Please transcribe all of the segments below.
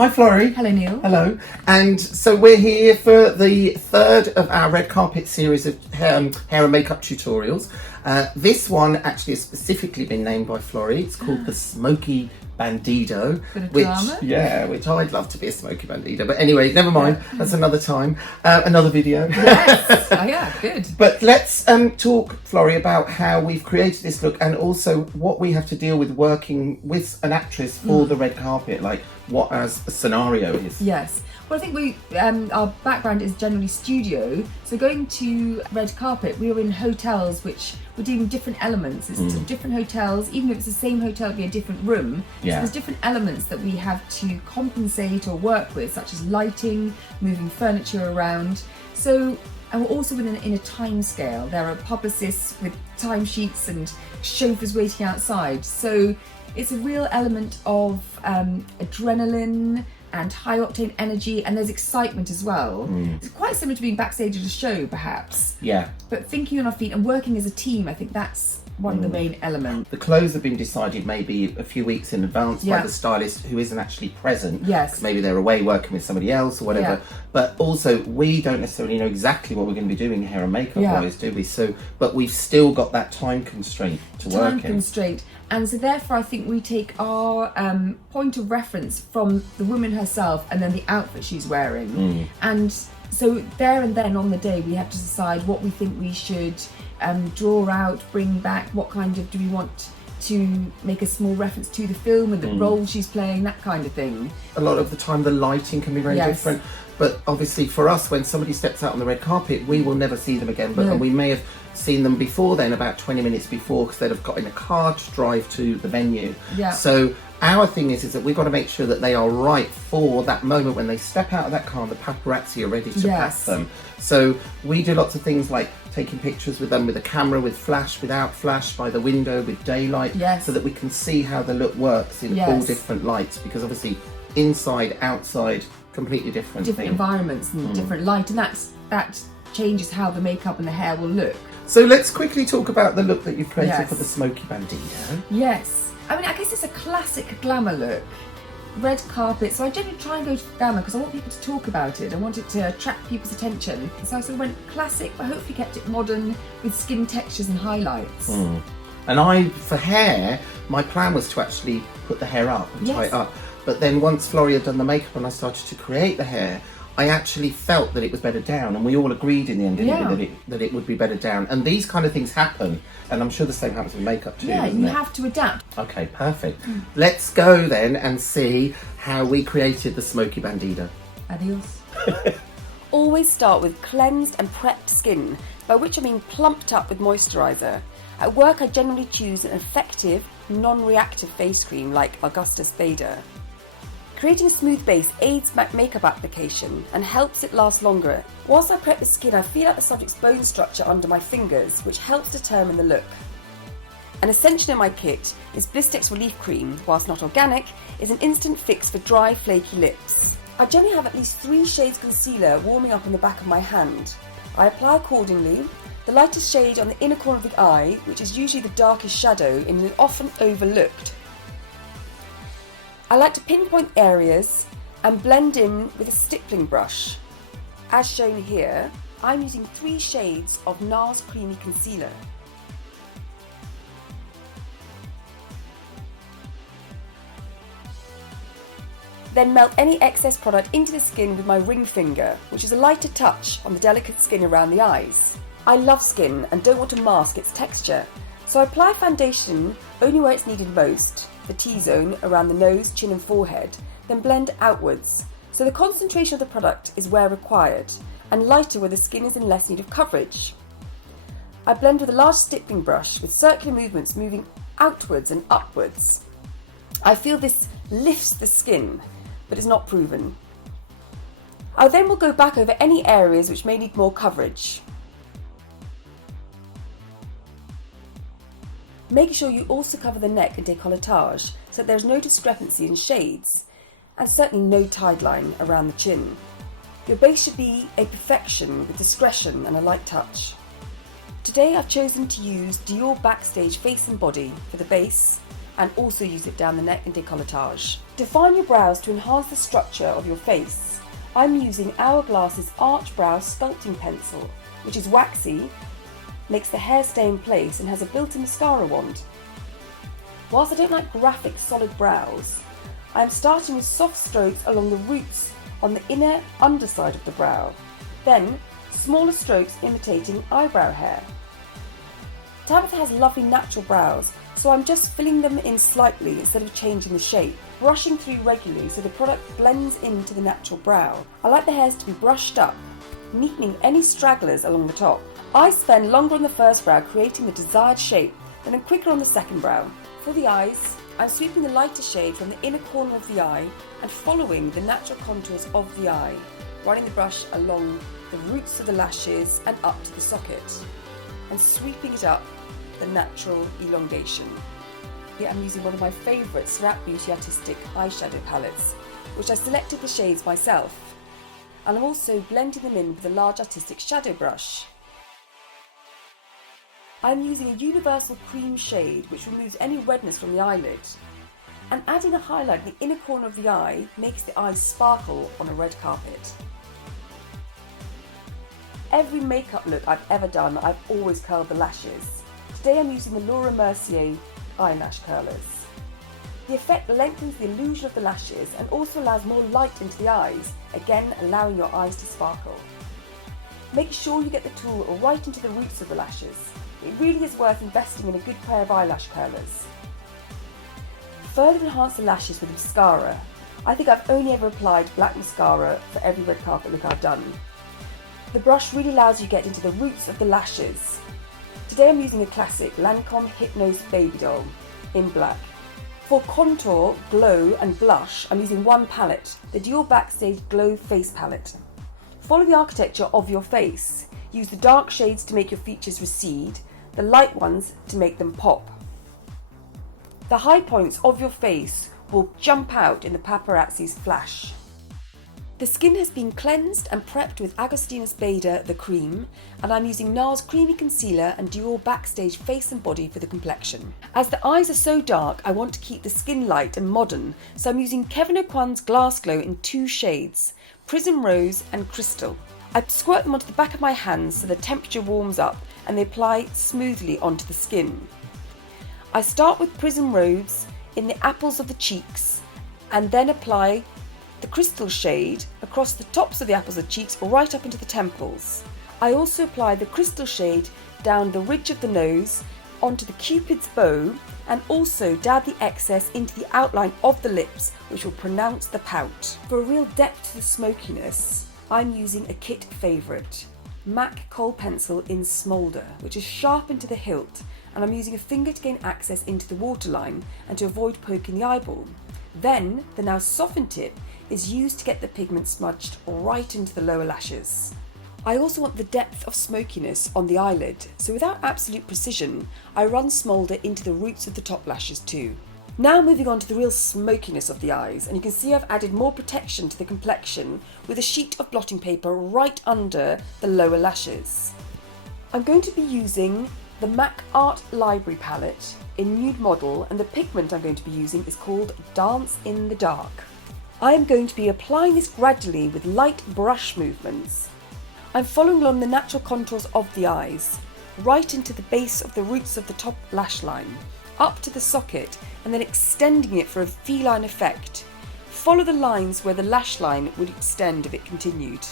Hi Florrie. Hello Neil. Hello. And so we're here for the third of our red carpet series of hair and makeup tutorials. This one actually has specifically been named by Florrie. It's called the Smokey Bandido. Which I'd love to be a Smokey Bandido. But anyway, never mind. Yeah. That's another time. Another video. Yes. Oh yeah, good. But let's talk, Florrie, about how we've created this look and also what we have to deal with working with an actress for the red carpet, like what our scenario is. Yes. Well, I think we our background is generally studio, so going to red carpet, we were in hotels which were doing different elements. It's different hotels, even if it's the same hotel, it'd be a different room. Yeah. So there's different elements that we have to compensate or work with, such as lighting, moving furniture around. So, and we're also in a time scale. There are publicists with timesheets and chauffeurs waiting outside. So it's a real element of adrenaline and high octane energy, and there's excitement as well. It's quite similar to being backstage at a show, perhaps. Yeah. But thinking on our feet and working as a team, I think that's one of the main elements. The clothes have been decided maybe a few weeks in advance by the stylist who isn't actually present. Yes. 'Cause maybe they're away working with somebody else or whatever. Yeah. But also, we don't necessarily know exactly what we're going to be doing hair and makeup wise, do we? So, but we've still got that time constraint to work in. Time constraint. And so therefore I think we take our point of reference from the woman herself and then the outfit she's wearing. And so there and then on the day we have to decide what we think we should draw out, bring back, what kind of, do we want to make a small reference to the film and the role she's playing, that kind of thing. A lot of the time the lighting can be very different. But obviously for us, when somebody steps out on the red carpet, we will never see them again. But and we may have seen them before then, about 20 minutes before, because they'd have got in a car to drive to the venue. Yeah. So our thing is that we've got to make sure that they are right for that moment when they step out of that car and the paparazzi are ready to pass them. So we do lots of things like taking pictures with them with a camera, with flash, without flash, by the window, with daylight, so that we can see how the look works in all different lights, because obviously inside, outside, completely different environments and different light, and that changes how the makeup and the hair will look. So let's quickly talk about the look that you've created for the Smokey Bandido. Yes. I mean, I guess it's a classic glamour look. Red carpet. So I generally try and go to glamour because I want people to talk about it. I want it to attract people's attention. So I sort of went classic, but hopefully kept it modern with skin textures and highlights. And for hair, my plan was to actually put the hair up and tie it up. But then once Florrie had done the makeup and I started to create the hair, I actually felt that it was better down, and we all agreed in the end that it would be better down. And these kind of things happen, and I'm sure the same happens with makeup too. Yeah, you have to adapt. Okay, perfect. Let's go then and see how we created the Smokey Bandido. Adios. Always start with cleansed and prepped skin, by which I mean plumped up with moisturiser. At work I generally choose an effective, non-reactive face cream like Augusta Spader. Creating a smooth base aids makeup application and helps it last longer. Whilst I prep the skin, I feel out the subject's bone structure under my fingers, which helps determine the look. An essential in my kit is Blistex Relief Cream, whilst not organic, is an instant fix for dry, flaky lips. I generally have at least 3 shades concealer warming up on the back of my hand. I apply accordingly. The lightest shade on the inner corner of the eye, which is usually the darkest shadow and is often overlooked. I like to pinpoint areas and blend in with a stippling brush. As shown here, I'm using 3 shades of NARS Creamy Concealer. Then melt any excess product into the skin with my ring finger, which is a lighter touch on the delicate skin around the eyes. I love skin and don't want to mask its texture, so I apply foundation only where it's needed most, the T-zone around the nose, chin and forehead, then blend outwards, so the concentration of the product is where required, and lighter where the skin is in less need of coverage. I blend with a large stippling brush with circular movements moving outwards and upwards. I feel this lifts the skin, but is not proven. I then will go back over any areas which may need more coverage. Make sure you also cover the neck and décolletage so that there is no discrepancy in shades, and certainly no tide line around the chin. Your base should be a perfection with discretion and a light touch. Today I've chosen to use Dior Backstage Face and Body for the base, and also use it down the neck and décolletage. Define your brows to enhance the structure of your face. I'm using Hourglass's Arch Brow Sculpting Pencil, which is waxy, makes the hair stay in place and has a built-in mascara wand. Whilst I don't like graphic solid brows, I am starting with soft strokes along the roots on the inner underside of the brow, then smaller strokes imitating eyebrow hair. Tabitha has lovely natural brows, so I'm just filling them in slightly instead of changing the shape, brushing through regularly so the product blends into the natural brow. I like the hairs to be brushed up, neatening any stragglers along the top. I spend longer on the first brow creating the desired shape, then I'm quicker on the second brow. For the eyes, I'm sweeping the lighter shade from the inner corner of the eye and following the natural contours of the eye, running the brush along the roots of the lashes and up to the socket, and sweeping it up the natural elongation. Here I'm using one of my favourite Surratt Beauty Artistic eyeshadow palettes, which I selected the shades myself, and I'm also blending them in with a large artistic shadow brush. I'm using a universal cream shade which removes any redness from the eyelid, and adding a highlight in the inner corner of the eye makes the eyes sparkle on a red carpet. Every makeup look I've ever done, I've always curled the lashes. Today I'm using the Laura Mercier eyelash curlers. The effect lengthens the illusion of the lashes and also allows more light into the eyes, again allowing your eyes to sparkle. Make sure you get the tool right into the roots of the lashes. It really is worth investing in a good pair of eyelash curlers. Further enhance the lashes with mascara. I think I've only ever applied black mascara for every red carpet look I've done. The brush really allows you to get into the roots of the lashes. Today I'm using a classic Lancome Hypnose Baby Doll in black. For contour, glow and blush, I'm using one palette, the Dual Backstage Glow Face Palette. Follow the architecture of your face. Use the dark shades to make your features recede, the light ones to make them pop. The high points of your face will jump out in the paparazzi's flash. The skin has been cleansed and prepped with Agostinus Bader, the cream, and I'm using NARS Creamy Concealer and Dior Backstage Face and Body for the complexion. As the eyes are so dark, I want to keep the skin light and modern, so I'm using Kevyn Aucoin's Glass Glow in two shades, Prism Rose and Crystal. I squirt them onto the back of my hands so the temperature warms up and they apply smoothly onto the skin. I start with Prism Rose in the apples of the cheeks and then apply the crystal shade across the tops of the apples of the cheeks right up into the temples. I also apply the crystal shade down the ridge of the nose onto the Cupid's bow and also dab the excess into the outline of the lips, which will pronounce the pout. For a real depth to the smokiness, I'm using a kit favourite, MAC Kohl Pencil in Smolder, which is sharpened to the hilt, and I'm using a finger to gain access into the waterline and to avoid poking the eyeball. Then, the now softened tip is used to get the pigment smudged right into the lower lashes. I also want the depth of smokiness on the eyelid, so without absolute precision, I run Smolder into the roots of the top lashes too. Now moving on to the real smokiness of the eyes, and you can see I've added more protection to the complexion with a sheet of blotting paper right under the lower lashes. I'm going to be using the MAC Art Library palette in Nude Model, and the pigment I'm going to be using is called Dance in the Dark. I am going to be applying this gradually with light brush movements. I'm following along the natural contours of the eyes, right into the base of the roots of the top lash line, up to the socket, and then extending it for a feline effect. Follow the lines where the lash line would extend if it continued.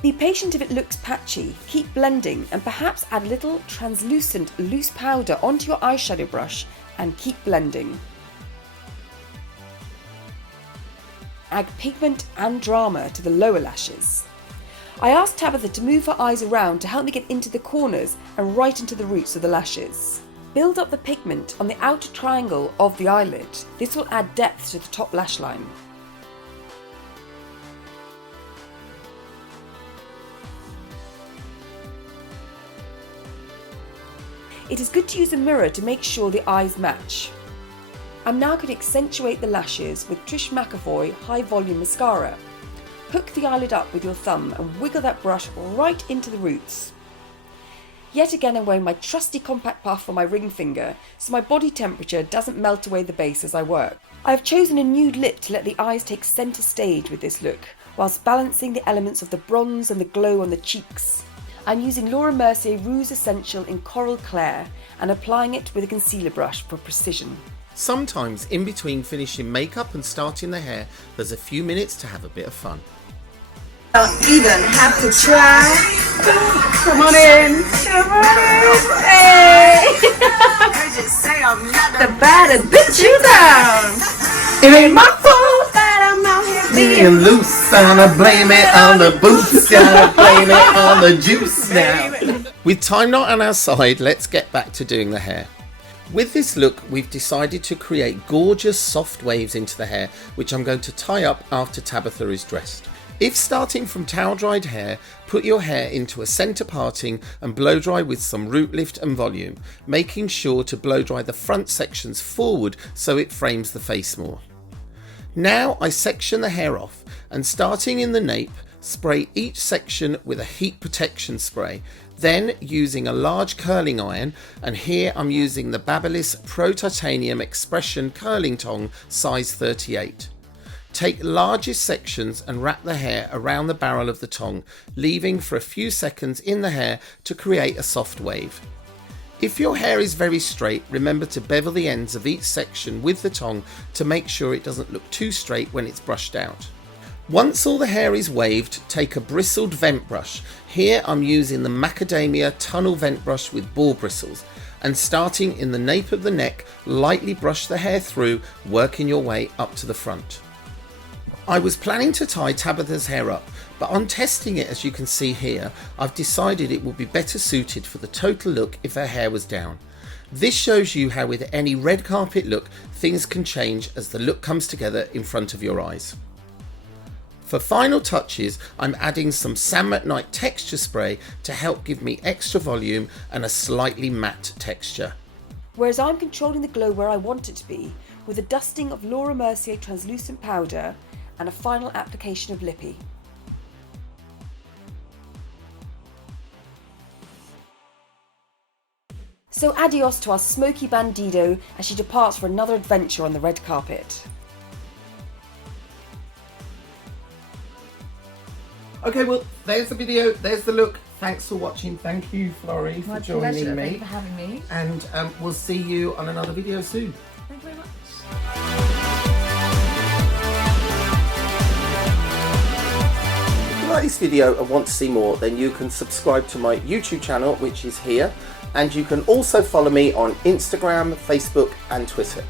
Be patient if it looks patchy, keep blending, and perhaps add a little translucent loose powder onto your eyeshadow brush and keep blending. Add pigment and drama to the lower lashes. I asked Tabitha to move her eyes around to help me get into the corners and right into the roots of the lashes. Build up the pigment on the outer triangle of the eyelid. This will add depth to the top lash line. It is good to use a mirror to make sure the eyes match. I'm now going to accentuate the lashes with Trish McAvoy High Volume Mascara. Hook the eyelid up with your thumb and wiggle that brush right into the roots. Yet again I'm wearing my trusty compact puff on my ring finger, so my body temperature doesn't melt away the base as I work. I have chosen a nude lip to let the eyes take centre stage with this look, whilst balancing the elements of the bronze and the glow on the cheeks. I'm using Laura Mercier Rouge Essential in Coral Clair and applying it with a concealer brush for precision. Sometimes in between finishing makeup and starting the hair, there's a few minutes to have a bit of fun. Don't even have to try. Come on in. Come on in. Hey. The baddest bitch you down. It ain't my fault that I'm out here Being loose, I'ma blame it on the boots, gotta blame it on the juice now. With time not on our side, let's get back to doing the hair. With this look, we've decided to create gorgeous soft waves into the hair, which I'm going to tie up after Tabitha is dressed. If starting from towel dried hair, put your hair into a centre parting and blow dry with some root lift and volume, making sure to blow dry the front sections forward so it frames the face more. Now I section the hair off and starting in the nape, spray each section with a heat protection spray, then using a large curling iron, and here I'm using the Babyliss Pro Titanium Expression curling tong size 38. Take largest sections and wrap the hair around the barrel of the tong, leaving for a few seconds in the hair to create a soft wave. If your hair is very straight, remember to bevel the ends of each section with the tong to make sure it doesn't look too straight when it's brushed out. Once all the hair is waved, take a bristled vent brush. Here I'm using the Macadamia Tunnel Vent Brush with ball bristles, and starting in the nape of the neck, lightly brush the hair through, working your way up to the front. I was planning to tie Tabitha's hair up, but on testing it, as you can see here, I've decided it would be better suited for the total look if her hair was down. This shows you how with any red carpet look, things can change as the look comes together in front of your eyes. For final touches, I'm adding some Sam McKnight texture spray to help give me extra volume and a slightly matte texture. Whereas I'm controlling the glow where I want it to be, with a dusting of Laura Mercier translucent powder and a final application of lippy. So adios to our Smokey Bandido as she departs for another adventure on the red carpet. Okay, well, there's the video, there's the look. Thanks for watching. Thank you, Florrie, for joining pleasure. me. Thank you for having me. And we'll see you on another video soon. Thank you very much. If you like this video and want to see more, then you can subscribe to my YouTube channel, which is here. And you can also follow me on Instagram, Facebook and Twitter.